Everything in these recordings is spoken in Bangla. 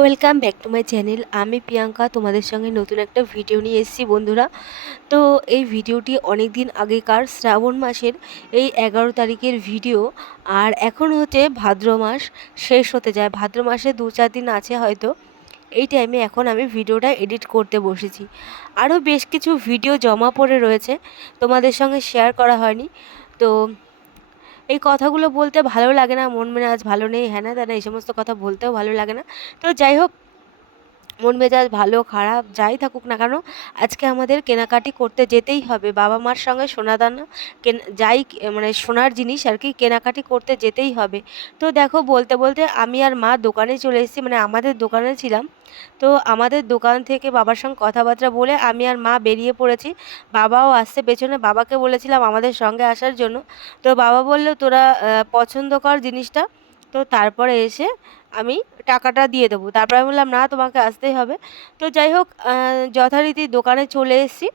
Welcome back to my channel. আমি প্রিয়াঙ্কা তোমাদের সঙ্গে নতুন একটা ভিডিও নিয়ে এসেছি বন্ধুরা। তো এই ভিডিওটি অনেক দিন আগেকার শ্রাবণ মাসের এই 11 তারিখের ভিডিও। আর এখন হচ্ছে ভাদ্র মাস শেষ হতে যায়, ভাদ্র মাসে 2-4 দিন আছে হয়তো। এই টাইমে এখন আমি ভিডিওটা এডিট করতে বসেছি। আরও বেশ কিছু ভিডিও জমা পড়ে রয়েছে, তোমাদের সঙ্গে শেয়ার করা হয়নি। তো এই কথাগুলো বলতে ভালো লাগে না, মন মেজাজ ভালো নেই, হ্যাঁ না ত্যানা এই সমস্ত কথা বলতেও ভালো লাগে না। তো যাই হোক, মন মেজাজ ভালো খারাপ যাই থাকুক না কেন, আজকে আমাদের কেনাকাটি করতে যেতেই হবে। বাবা মার সঙ্গে সোনা দানা যাই মানে সোনার জিনিস আর কি কেনাকাটি করতে যেতেই হবে। তো দেখো, বলতে বলতে আমি আর মা দোকানে চলে এসেছি, মানে আমাদের দোকানে ছিলাম। তো আমাদের দোকান থেকে বাবার সঙ্গে কথাবার্তা বলে আমি আর মা বেরিয়ে পড়েছি। বাবাও আসছে পেছনে, বাবাকে বলেছিলাম আমাদের সঙ্গে আসার জন্য। তো বাবা বললো তোরা পছন্দ কর জিনিসটা, তো তারপরে এসে আমি টাকাটা দিয়ে দেবো। তারপর আমি বললাম না, তোমাকে আসতেই হবে। তো যাই হোক, যথারীতি দোকানে চলে এসেছি।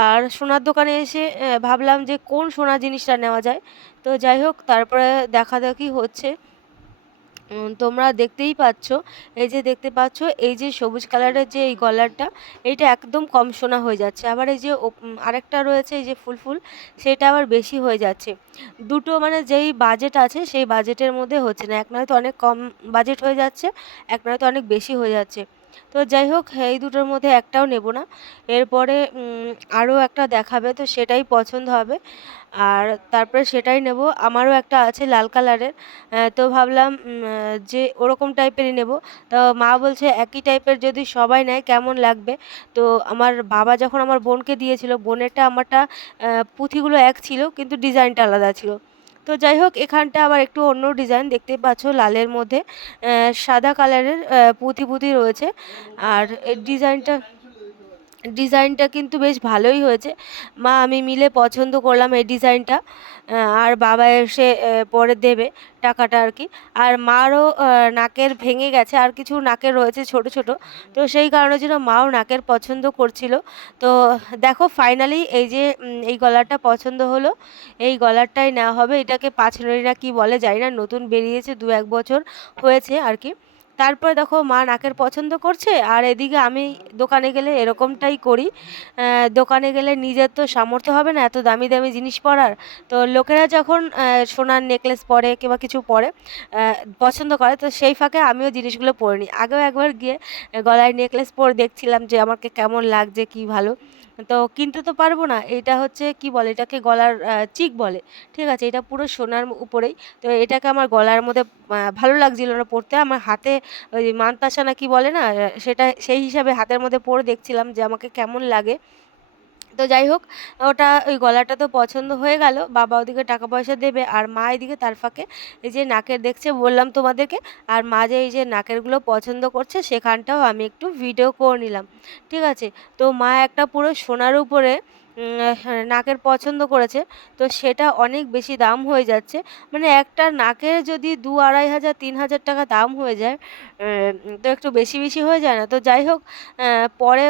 আর সোনার দোকানে এসে ভাবলাম যে কোন সোনার জিনিসটা নেওয়া যায়। তো যাই হোক, তারপরে দেখাদেখি হচ্ছে। তোমরা দেখতেই পাচ্ছ, এই যে দেখতে পাচ্ছ, এই যে সবুজ কালারের যে এই গলারটা, এইটা একদম কম সোনা হয়ে যাচ্ছে। আবার এই যে আরেকটা রয়েছে এই যে ফুল ফুল, সেটা আবার বেশি হয়ে যাচ্ছে। দুটো মানে যেই বাজেট আছে সেই বাজেটের মধ্যে হচ্ছে না, এক নয়তো অনেক কম বাজেট হয়ে যাচ্ছে, এক নয়তো অনেক বেশি হয়ে যাচ্ছে। তো যাই হোক, এই দুটোর মধ্যে একটাও নেব না। এরপরে আরও একটা দেখাবে, তো সেটাই পছন্দ হবে আর তারপরে সেটাই নেব। আমারও একটা আছে লাল কালারের, তো ভাবলাম যে ওরকম টাইপেরই নেব। তো মা বলছে একই টাইপের যদি সবাই নেয় কেমন লাগবে। তো আমার বাবা যখন আমার বোনকে দিয়েছিল, বোনেরটা আমারটা পুঁথিগুলো এক ছিল কিন্তু ডিজাইনটা আলাদা ছিল। তো যাই হোক, এখানটা আবার একটু অন্য ডিজাইন দেখতেই পাচ্ছ, লালের মধ্যে সাদা কালারের পুঁথি পুঁথি রয়েছে। আর এর ডিজাইনটা কিন্তু বেশ ভালোই হয়েছে। মা আমি মিলে পছন্দ করলাম এই ডিজাইনটা। আর বাবা এসে পরে দেবে টাকাটা আর কি। আর মারও নাকের ভেঙে গেছে, আর কিছু নাকের রয়েছে ছোট ছোট। তো সেই কারণের জন্য মাও নাকের পছন্দ করছিল। তো দেখো, ফাইনালি এই যে এই গলাটা পছন্দ হলো, এই গলারটাই নেওয়া হবে। এটাকে পাঁচনড়ি না কি বলে জানি না, নতুন বেরিয়েছে, 2-1 বছর হয়েছে আর কি। তারপরে দেখো, মা নাকের পছন্দ করছে আর এদিকে আমি দোকানে গেলে এরকমটাই করি। দোকানে গেলে নিজের তো সামর্থ্য হবে না এত দামি দামি জিনিস পরার। তো লোকেরা যখন সোনার নেকলেস পরে কিংবা কিছু পরে পছন্দ করে, তো সেই ফাঁকে আমিও জিনিসগুলো পরে নিই। আগেও একবার গিয়ে গলায় নেকলেস পরে দেখছিলাম যে আমাকে কেমন লাগছে, কি ভালো। তো কিনতে তো পারবো না, এটা হচ্ছে কি বলে, এটাকে গলার চিক বলে। ঠিক আছে, এটা পুরো সোনার উপরেই। তো এটাকে আমার গলার মধ্যে ভালো লাগছিল না পরতে। আমার হাতে ওই মানতাসা না কি বলে না, সেটা সেই হিসাবে হাতের মধ্যে পরে দেখছিলাম যে আমাকে কেমন লাগে। তো যাই হোক, ওটা ওই গলাটা তো পছন্দ হয়ে গেল। বাবা ওদিকে টাকা পয়সা দেবে আর মা এদিকে তার ফাঁকে এই যে নাকের দেখছে বললাম তোমাদেরকে। আর মা যে এই যে নাকেরগুলো পছন্দ করছে সেখানটাও আমি একটু ভিডিও করে নিলাম। ঠিক আছে, তো মা একটা পুরো সোনার উপরে নাকের পছন্দ করেছে। তো সেটা অনেক বেশি দাম হয়ে যাচ্ছে, মানে একটা নাকের যদি 2-2.5 হাজার 3 হাজার টাকা দাম হয়ে যায়, তো একটু বেশি বেশি হয়ে যায় না? তো যাই হোক, পরে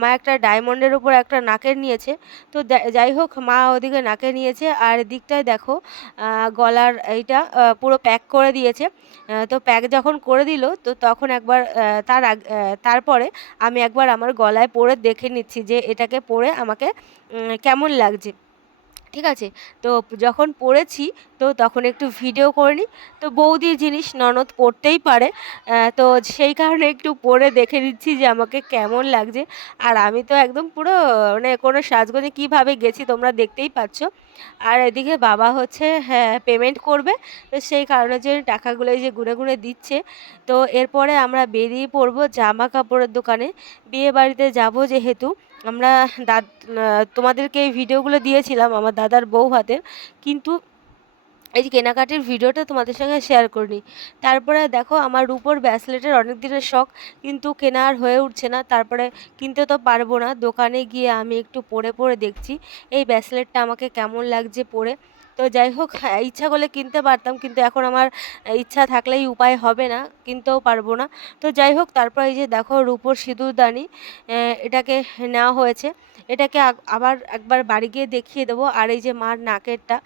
মা একটা ডায়মন্ডের উপর একটা নাকের নিয়েছে। তো যাই হোক, মা ওদিকে নাকে নিয়েছে আর এদিকটায় দেখো গলার এইটা পুরো প্যাক করে দিয়েছে। তো প্যাক যখন করে দিল, তো তখন একবার তারপরে আমি একবার আমার গলায় পরে দেখে নিচ্ছি যে এটাকে পরে আমাকে কেমন লাগছে। ঠিক আছে, তো যখন পড়েছি, তো তখন একটু ভিডিও করে নিই। তো বৌদির জিনিস ননদ পড়তেই পারে, তো সেই কারণে একটু পরে দেখে নিচ্ছি যে আমাকে কেমন লাগছে। আর আমি তো একদম পুরো মানে কোনো সাজগোজে কীভাবে গেছি তোমরা দেখতেই পাচ্ছ। আর এদিকে বাবা হচ্ছে হ্যাঁ পেমেন্ট করবে, তো সেই কারণের জন্য টাকাগুলো এই যে গুনে গুনে দিচ্ছে। তো এরপরে আমরা বেরিয়ে পড়বো জামা কাপড়ের দোকানে, বিয়ে বাড়িতে যাবো যেহেতু। আমরা তোমাদেরকে এই ভিডিওগুলো দিয়েছিলাম আমার দাদার বউ হাতের, কিন্তু এই যে কেনাকাটির ভিডিওটা তোমাদের সঙ্গে শেয়ার করিনি। তারপরে দেখো, আমার রূপোর ব্রেসলেটের অনেক দিনের শখ, কিন্তু কেনা আর হয়ে উঠছে না। তারপরে কিনতে তো পারবো না, দোকানে গিয়ে আমি একটু পরে পরে দেখছি এই ব্রেসলেটটা আমাকে কেমন লাগছে পরে। তো তো যাই হোক, ইচ্ছা করলে কিনতে পারতাম, কিন্তু এখন আমার ইচ্ছা থাকলেই উপায় হবে না, কিনতেও পারবো না। তো যাই হোক, তারপর এই যে দেখো রূপোর সিঁদুরদানি, এটাকে নেওয়া হয়েছে। এটাকে আবার একবার বাড়ি গিয়ে দেখিয়ে দেবো। আর এই যে মার নাকেরটা,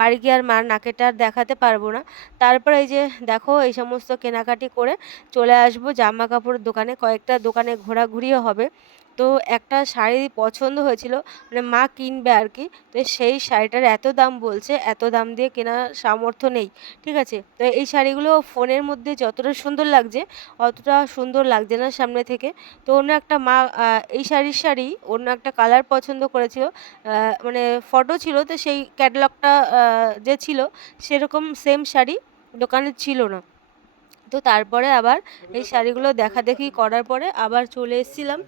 বাড়ি গিয়ে আর মার নাকেরটা আর দেখাতে পারবো না। তারপর এই যে দেখো এই সমস্ত কেনাকাটি করে চলে আসবো জামা কাপড়ের দোকানে, কয়েকটা দোকানে ঘোরাঘুরিও হবে। তো একটা শাড়ি পছন্দ হয়েছিল, মানে মা কিনবে আর কি। তো সেই শাড়িটার এত দাম বলছে, এত দাম দিয়ে কেনার সামর্থ্য নেই, ঠিক আছে। তো এই শাড়িগুলো ফোনের মধ্যে যতটা সুন্দর লাগছে অতটা সুন্দর লাগছে না সামনে থেকে। তো অন্য একটা মা এই শাড়ি অন্য একটা কালার পছন্দ করেছিল, মানে ফটো ছিল, তো সেই ক্যাটালগটা যে ছিল সেরকম সেম শাড়ি দোকানে ছিল না। তো তারপরে আবার এই শাড়িগুলো দেখাদেখি করার পরে আবার চলে এসেছিলাম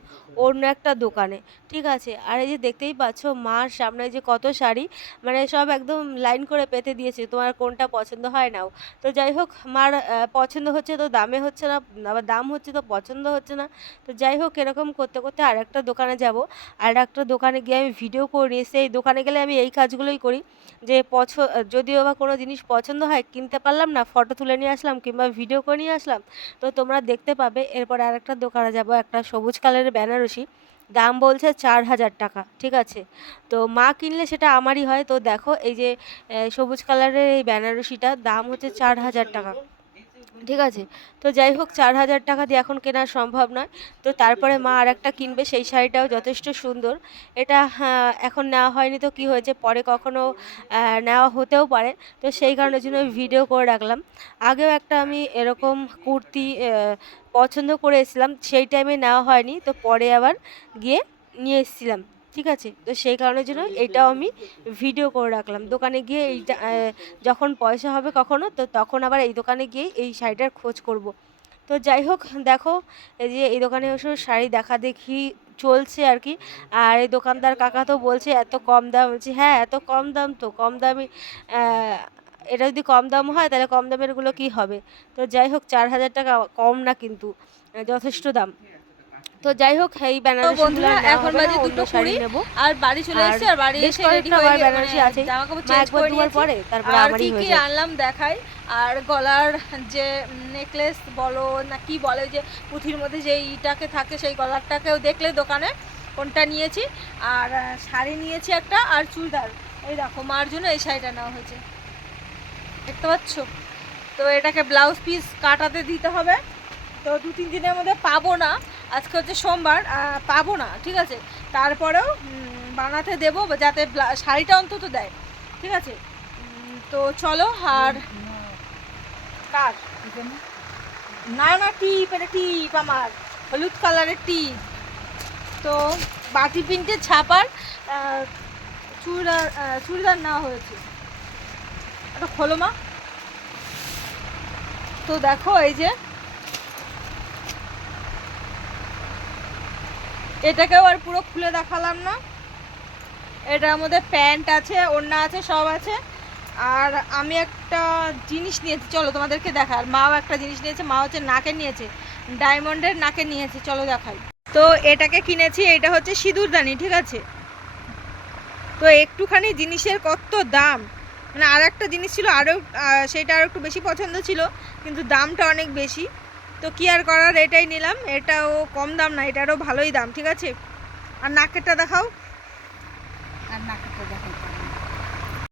অন্য একটা দোকানে, ঠিক আছে। আর এই যে দেখতেই পাচ্ছ মার সামনে যে কত শাড়ি, মানে সব একদম লাইন করে পেতে দিয়েছে, তোমার কোনটা পছন্দ হয় নাও। তো যাই হোক, মার পছন্দ হচ্ছে তো দামে হচ্ছে না, আবার দাম হচ্ছে তো পছন্দ হচ্ছে না। তো যাই হোক, এরকম করতে করতে আর একটা দোকানে যাব। আর একটা দোকানে গিয়ে আমি ভিডিও করে নিয়ে সেই দোকানে গেলে আমি এই কাজগুলোই করি, যে যদিও বা কোনো জিনিস পছন্দ হয়, কিনতে পারলাম না, ফটো তুলে নিয়ে আসলাম কিংবা ভিডিও করে নিয়ে আসলাম। তো তোমরা দেখতে পাবে। এরপর আরেকটা দোকানে যাব, একটা সবুজ কালারের বেনারসি, দাম বলছে 4,000 টাকা, ঠিক আছে। তো মা কিনলে সেটা আমারই হয়। তো দেখো এই যে সবুজ কালারের এই বেনারসিটার দাম হচ্ছে 4,000 টাকা, ঠিক আছে। তো যাই হোক, 4,000 টাকা দিয়ে এখন কেনা সম্ভব নয়। তো তারপরে মা আর একটা কিনবে, সেই শাড়িটাও যথেষ্ট সুন্দর। এটা এখন নেওয়া হয়নি, তো কি হয়েছে পরে কখনো নেওয়া হতেও পারে। তো সেই কারণের জন্য ভিডিও করে রাখলাম। আগেও একটা আমি এরকম কুর্তি পছন্দ করে এসেছিলাম, সেই টাইমে নেওয়া হয়নি, তো পরে আবার গিয়ে নিয়ে এসেছিলাম, ঠিক আছে। তো সেই কারণের জন্য এটাও আমি ভিডিও করে রাখলাম। দোকানে গিয়ে এইটা যখন পয়সা হবে কখনো, তো তখন আবার এই দোকানে গিয়ে এই শাড়িটার খোঁজ করব। তো যাই হোক, দেখো এই যে এই দোকানে এসে শাড়ি দেখা দেখি চলছে আর কি। আর এই দোকানদার কাকা তো বলছে এত কম দাম, বলছি হ্যাঁ এত কম দাম, তো কম দামি এটা যদি কম দাম হয় তাহলে কম দামেরগুলো কি হবে। তো যাই হোক, 4,000 টাকা কম না কিন্তু, যথেষ্ট দাম। তো যাই হোক, এই তো বেনারসিগুলো বন্ধুরা আর নেওয়া এখন হবে না, বাজে অন্য 2:20 শাড়ি নেব। আর বাড়ি চলে আর এসেছি। আর বাড়ি বেশ এসে রেডি কয়েকটা হয়ে আমার বেনারসি আছে, জামা কাপড় মা চেঞ্জ একবার করে দুবার নিয়েছি। পরে তারপরে আর আমারই কি হয়ে কি যায়। আনলাম দেখাই। আর গলার যে নেকলেস বলো না কি বলে, যে পুঁথির মধ্যে যে ইটাকে থাকে সেই গলারটাকেও দেখলে দোকানে কোনটা নিয়েছি। আর শাড়ি নিয়েছি একটা, আর চুড়িদার। এই দেখো মার জন্য এই শাড়িটা নেওয়া হয়েছে, দেখতে পাচ্ছ। তো এটাকে ব্লাউজ পিস কাটাতে দিতে হবে। তো 2-3 দিনের মধ্যে পাবো না, আজকে হচ্ছে সোমবার, পাবো না, ঠিক আছে। তারপরেও বানাতে দেবো, যাতে শাড়িটা অন্তত দেয়, ঠিক আছে। তো চলো। আর কার না না টিপ, এটা টিপ আমার, হলুদ কালারের টিপ। তো বাটি প্রিন্টের ছাপার চুড়িদার, চুড়িদার নেওয়া হয়েছে। এটা খোলো মা। তো দেখো এই যে এটাকেও আর পুরো খুলে দেখালাম না। এটার মধ্যে প্যান্ট আছে, ওড়না আছে, সব আছে। আর আমি একটা জিনিস নিয়েছি, চলো তোমাদেরকে দেখা। আর মাও একটা জিনিস নিয়েছে, মা হচ্ছে নাকে নিয়েছে, ডায়মন্ডের নাকে নিয়েছে, চলো দেখাই। তো এটাকে কিনেছি, এটা হচ্ছে সিঁদুরদানি, ঠিক আছে। তো একটুখানি জিনিসের কত দাম, মানে আর একটা জিনিস ছিল আরও, সেটা আরও একটু বেশি পছন্দ ছিল, কিন্তু দামটা অনেক বেশি। তো কি আর করার, এটাই নিলাম। এটাও কম দাম না, এটারও ভালোই দাম, ঠিক আছে। আর নাকেরটা দেখাও।